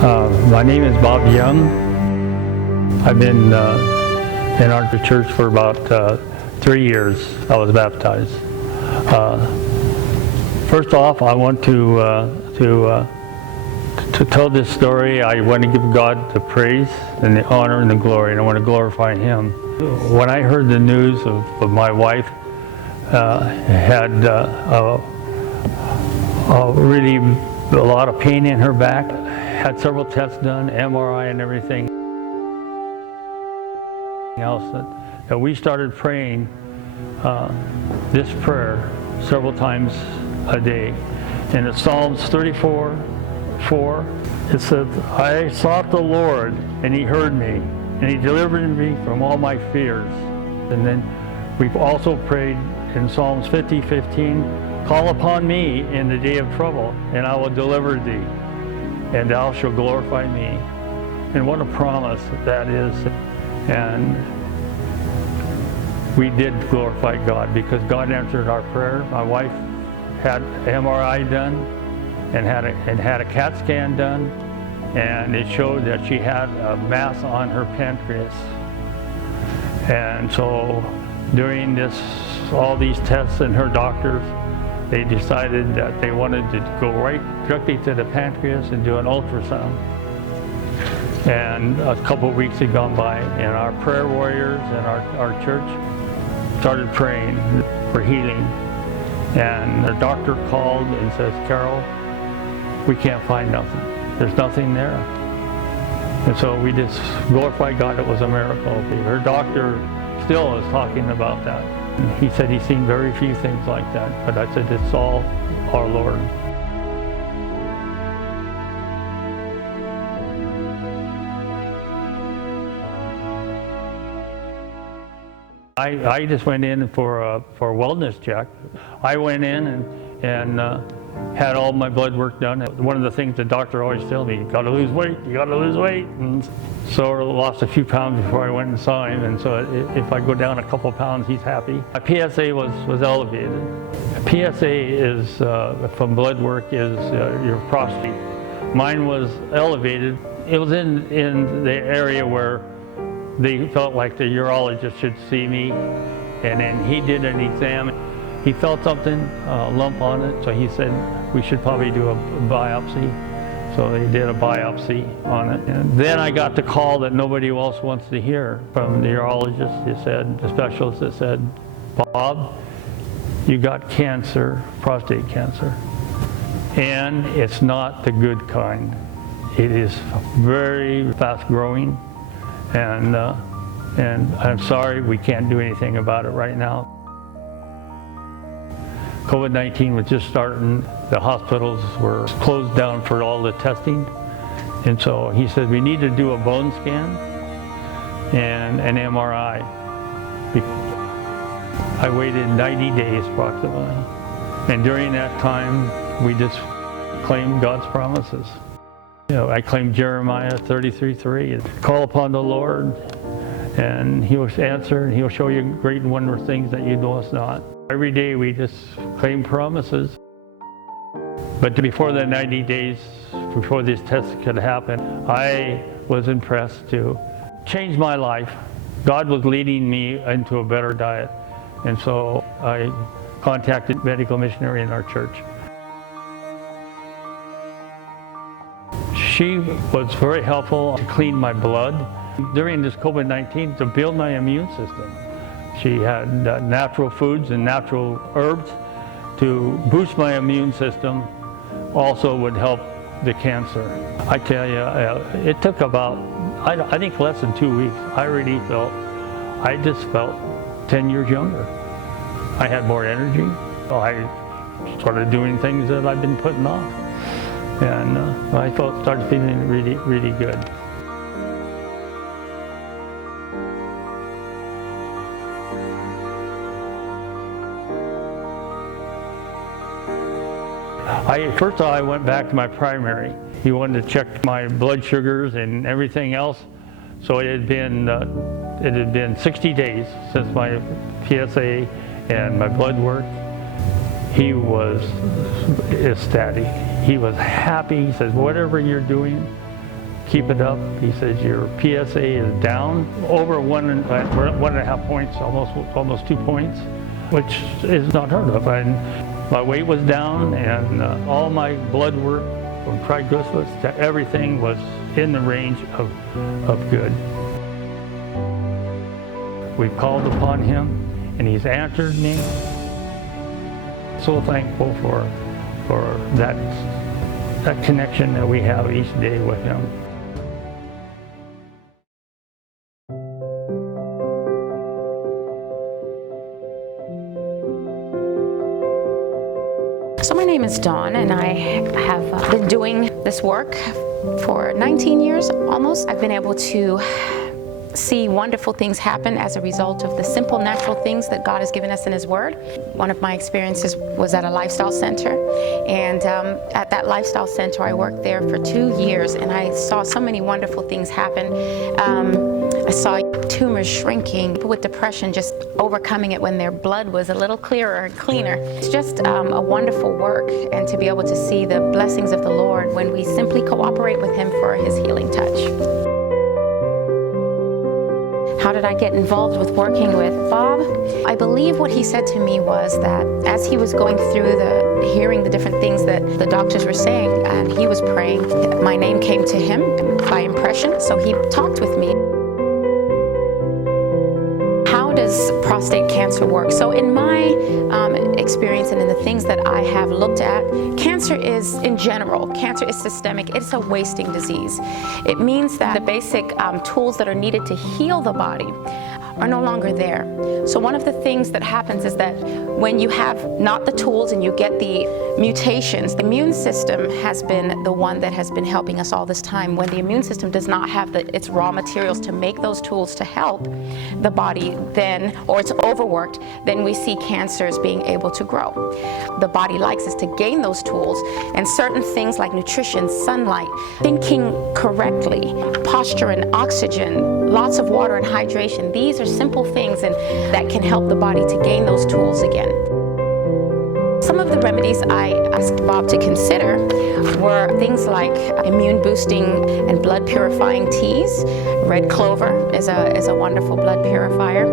My name is Bob Young. I've been in our church for about 3 years. I was baptized. First off, I want to tell this story. I want to give God the praise and the honor and the glory, and I want to glorify Him. When I heard the news of my wife had really a lot of pain in her back, had several tests done, MRI and everything else, that we started praying this prayer several times a day. And it's Psalms 34:4. It says, "I sought the Lord, and He heard me, and He delivered me from all my fears." And then we've also prayed in Psalms 50:15, "Call upon me in the day of trouble, and I will deliver thee, and thou shalt glorify me." And what a promise that is. And we did glorify God because God answered our prayer. My wife had MRI done and had a CAT scan done, and it showed that she had a mass on her pancreas. And so during all these tests and her doctors, they decided that they wanted to go right directly to the pancreas and do an ultrasound. And a couple of weeks had gone by, and our prayer warriors in our church started praying for healing. And the doctor called and says, "Carol, we can't find nothing. There's nothing there." And so we just glorified God. It was a miracle. Her doctor still is talking about that. He said he's seen very few things like that, but I said it's all our Lord. I just went in for a wellness check. I went in and had all my blood work done. One of the things the doctor always tells me, you gotta lose weight, you gotta lose weight. And so I lost a few pounds before I went and saw him, and so if I go down a couple pounds, he's happy. My PSA was elevated. PSA is, from blood work, is your prostate. Mine was elevated. It was in the area where they felt like the urologist should see me, and then he did an exam. He felt something, a lump on it, so he said we should probably do a biopsy. So they did a biopsy on it. And then I got the call that nobody else wants to hear from the urologist. He said, the specialist that said, "Bob, you got cancer, prostate cancer, and it's not the good kind. It is very fast growing, and I'm sorry, we can't do anything about it right now." COVID-19 was just starting. The hospitals were closed down for all the testing. And so he said, we need to do a bone scan and an MRI. I waited 90 days approximately. And during that time, we just claimed God's promises. I claimed Jeremiah 33:3. Call upon the Lord, and He will answer, and He will show you great and wondrous things that you know us not. Every day we just claim promises. But before the 90 days, before these tests could happen, I was impressed to change my life. God was leading me into a better diet. And so I contacted medical missionary in our church. She was very helpful to clean my blood during this COVID-19 to build my immune system. She had natural foods and natural herbs to boost my immune system. Also would help the cancer. I tell you, it took about, I think less than 2 weeks. I just felt 10 years younger. I had more energy. I started doing things that I've been putting off. And I started feeling really, really good. First of all, I went back to my primary. He wanted to check my blood sugars and everything else. So it had been 60 days since my PSA and my blood work. He was ecstatic. He was happy. He says, "Whatever you're doing, keep it up. He says your PSA is down over 1.5 points, almost 2 points, which is not heard of. And my weight was down, and all my blood work, from triglycerides to everything, was in the range of good. We've called upon him, and he's answered me. So thankful for that connection that we have each day with him. So my name is Dawn, and I have been doing this work for 19 years almost. I've been able to see wonderful things happen as a result of the simple natural things that God has given us in His Word. One of my experiences was at a lifestyle center, and at that lifestyle center I worked there for 2 years, and I saw so many wonderful things happen. I saw tumors shrinking, people with depression just overcoming it when their blood was a little clearer and cleaner. It's just a wonderful work, and to be able to see the blessings of the Lord when we simply cooperate with Him for His healing touch. How did I get involved with working with Bob? I believe what he said to me was that as he was going through hearing the different things that the doctors were saying, and he was praying, my name came to him by impression, so he talked with me. How does prostate cancer work? So in my experience and in the things that I have looked at, cancer is, in general, cancer is systemic. It's a wasting disease. It means that the basic tools that are needed to heal the body are no longer there. So one of the things that happens is that when you have not the tools and you get the mutations, the immune system has been the one that has been helping us all this time. When the immune system does not have its raw materials to make those tools to help the body, then, or it's overworked, then we see cancers being able to grow. The body likes us to gain those tools, and certain things like nutrition, sunlight, thinking correctly, posture and oxygen, lots of water and hydration, these are simple things and that can help the body to gain those tools again. Some of the remedies I asked Bob to consider were things like immune boosting and blood purifying teas. Red clover is a wonderful blood purifier.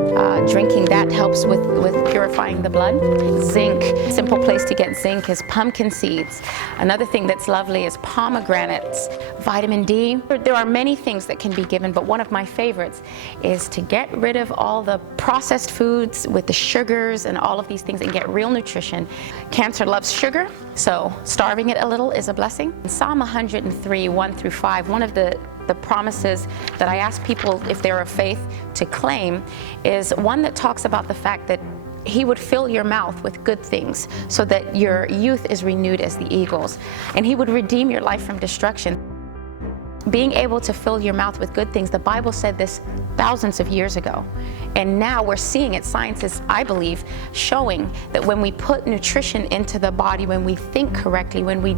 Drinking that helps with purifying the blood. Zinc, simple place to get zinc is pumpkin seeds. Another thing that's lovely is pomegranates. Vitamin D. There are many things that can be given, but one of my favorites is to get rid of all the processed foods with the sugars and all of these things and get real nutrition. Cancer loves sugar, so starving it a little is a blessing. In Psalm 103, 1 through 5, one of the promises that I ask people, if they're of faith, to claim is one that talks about the fact that He would fill your mouth with good things so that your youth is renewed as the eagles, and He would redeem your life from destruction. Being able to fill your mouth with good things, the Bible said this thousands of years ago. And now we're seeing it. Science is, I believe, showing that when we put nutrition into the body, when we think correctly, when we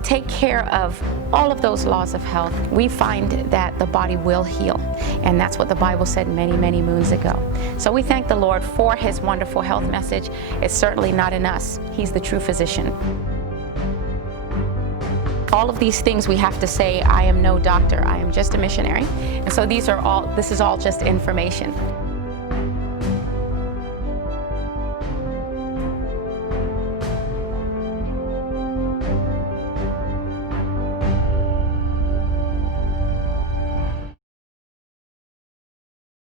take care of all of those laws of health, we find that the body will heal. And that's what the Bible said many, many moons ago. So we thank the Lord for His wonderful health message. It's certainly not in us. He's the true physician. All of these things we have to say, I am no doctor, I am just a missionary. And so this is all just information.